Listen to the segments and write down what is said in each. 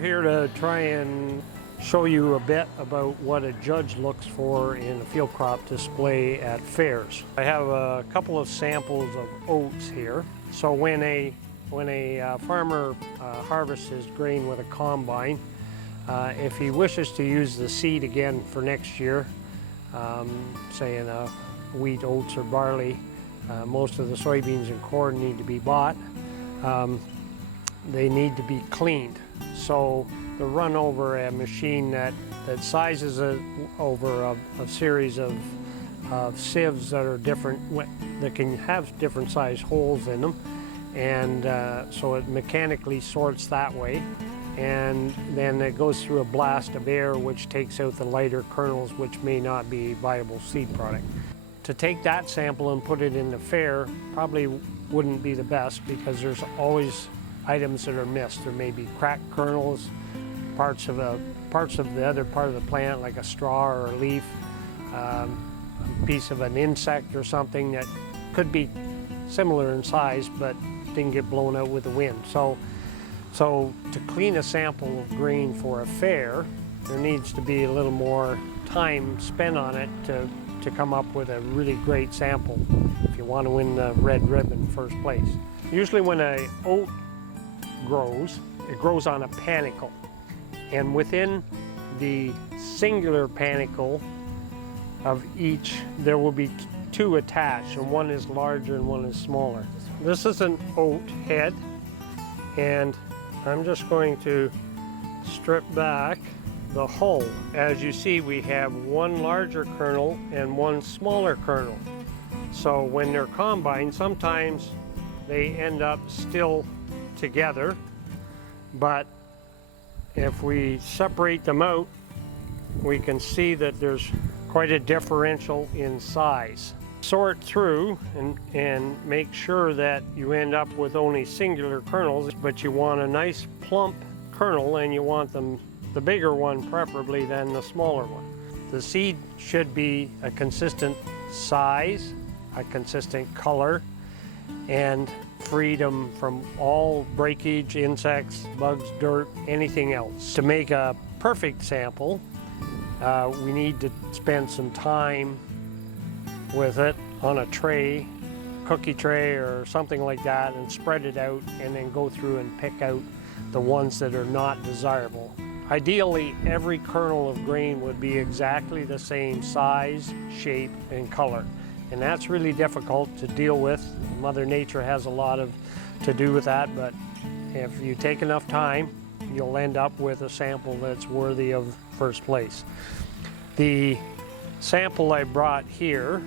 here to try and show you a bit about what a judge looks for in a field crop display at fairs. I have a couple of samples of oats here. So when a farmer harvests his grain with a combine, if he wishes to use the seed again for next year, say in a wheat, oats, or barley, most of the soybeans and corn need to be bought. They need to be cleaned. So they're run over a machine that sizes it over a series of sieves that are different, that can have different size holes in them. And so it mechanically sorts that way. And then it goes through a blast of air which takes out the lighter kernels, which may not be viable seed product. To take that sample and put it in the fair probably wouldn't be the best, because there's always items that are missed. There may be cracked kernels, parts of the other part of the plant, like a straw or a leaf, a piece of an insect or something that could be similar in size but didn't get blown out with the wind. So to clean a sample of grain for a fair, there needs to be a little more time spent on it to come up with a really great sample if you want to win the red ribbon first place. Usually when an oat grows, it grows on a panicle. And within the singular panicle of each, there will be two attached, and one is larger and one is smaller. This is an oat head, and I'm just going to strip back the hull. As you see, we have one larger kernel and one smaller kernel. So when they're combined, sometimes they end up still together, but if we separate them out, we can see that there's quite a differential in size. Sort through and make sure that you end up with only singular kernels, but you want a nice plump kernel, and you want the bigger one preferably than the smaller one. The seed should be a consistent size, a consistent color, and freedom from all breakage, insects, bugs, dirt, anything else. To make a perfect sample, we need to spend some time with it on a tray, cookie tray or something like that, and spread it out, and then go through and pick out the ones that are not desirable. Ideally, every kernel of grain would be exactly the same size, shape, and color. And that's really difficult to deal with. Mother Nature has a lot to do with that, but if you take enough time, you'll end up with a sample that's worthy of first place. The sample I brought here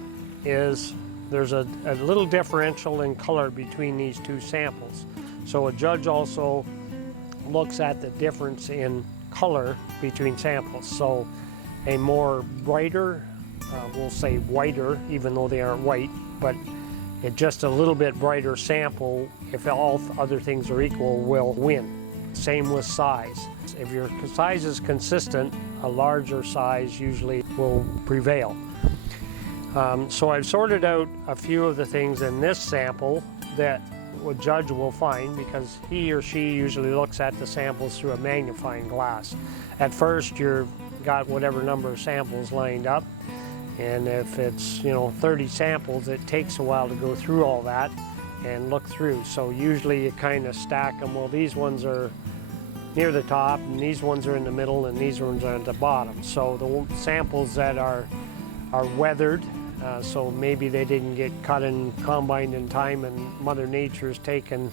there's a little differential in color between these two samples. So a judge also looks at the difference in color between samples. So a more brighter, we'll say whiter, even though they aren't white, but just a little bit brighter sample, if all other things are equal, will win. Same with size. If your size is consistent, a larger size usually will prevail. So I've sorted out a few of the things in this sample that a judge will find, because he or she usually looks at the samples through a magnifying glass. At first, you've got whatever number of samples lined up, and if it's 30 samples, it takes a while to go through all that and look through. So usually you kind of stack them. Well, these ones are near the top, and these ones are in the middle, and these ones are at the bottom. So the samples that are weathered, so maybe they didn't get cut and combined in time, and Mother Nature's taken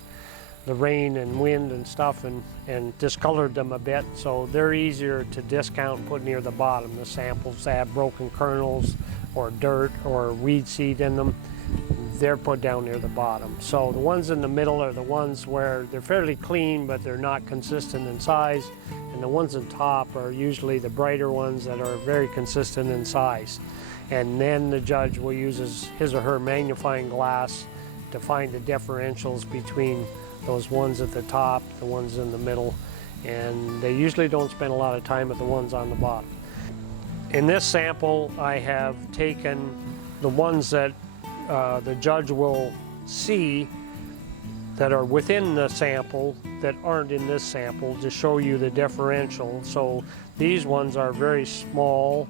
the rain and wind and stuff and discolored them a bit, so they're easier to discount and put near the bottom. The samples that have broken kernels or dirt or weed seed in them, they're put down near the bottom. So the ones in the middle are the ones where they're fairly clean, but they're not consistent in size, and the ones on top are usually the brighter ones that are very consistent in size. And then the judge will use his or her magnifying glass to find the differentials between those ones at the top, the ones in the middle, and they usually don't spend a lot of time at the ones on the bottom. In this sample, I have taken the ones that the judge will see that are within the sample that aren't in this sample to show you the differential. So these ones are very small,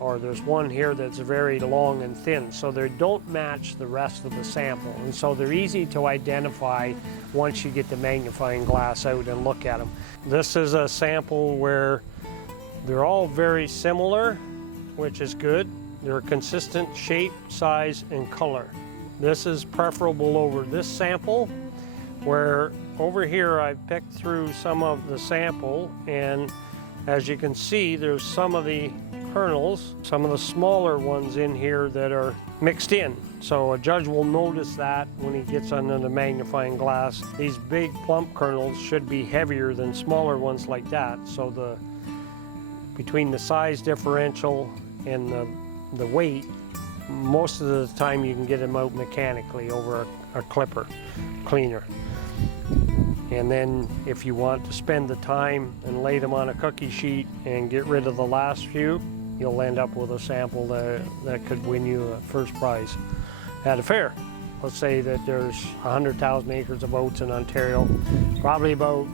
or there's one here that's very long and thin, so they don't match the rest of the sample, and so they're easy to identify once you get the magnifying glass out and look at them. This is a sample where they're all very similar, which is good. They're consistent shape, size, and color. This is preferable over this sample, where over here I've picked through some of the sample, and as you can see, there's some of the kernels, some of the smaller ones in here that are mixed in. So a judge will notice that when he gets under the magnifying glass. These big plump kernels should be heavier than smaller ones like that. So between the size differential and the weight, most of the time you can get them out mechanically over a clipper cleaner. And then if you want to spend the time and lay them on a cookie sheet and get rid of the last few, you'll end up with a sample that could win you a first prize at a fair. Let's say that there's 100,000 acres of oats in Ontario. Probably about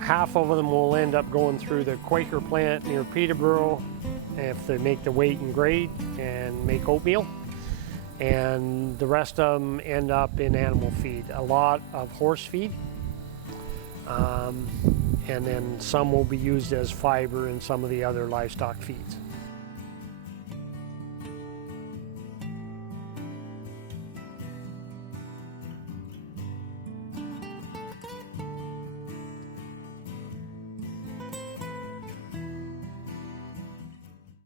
half of them will end up going through the Quaker plant near Peterborough if they make the weight and grade and make oatmeal. And the rest of them end up in animal feed, a lot of horse feed. And then some will be used as fiber in some of the other livestock feeds.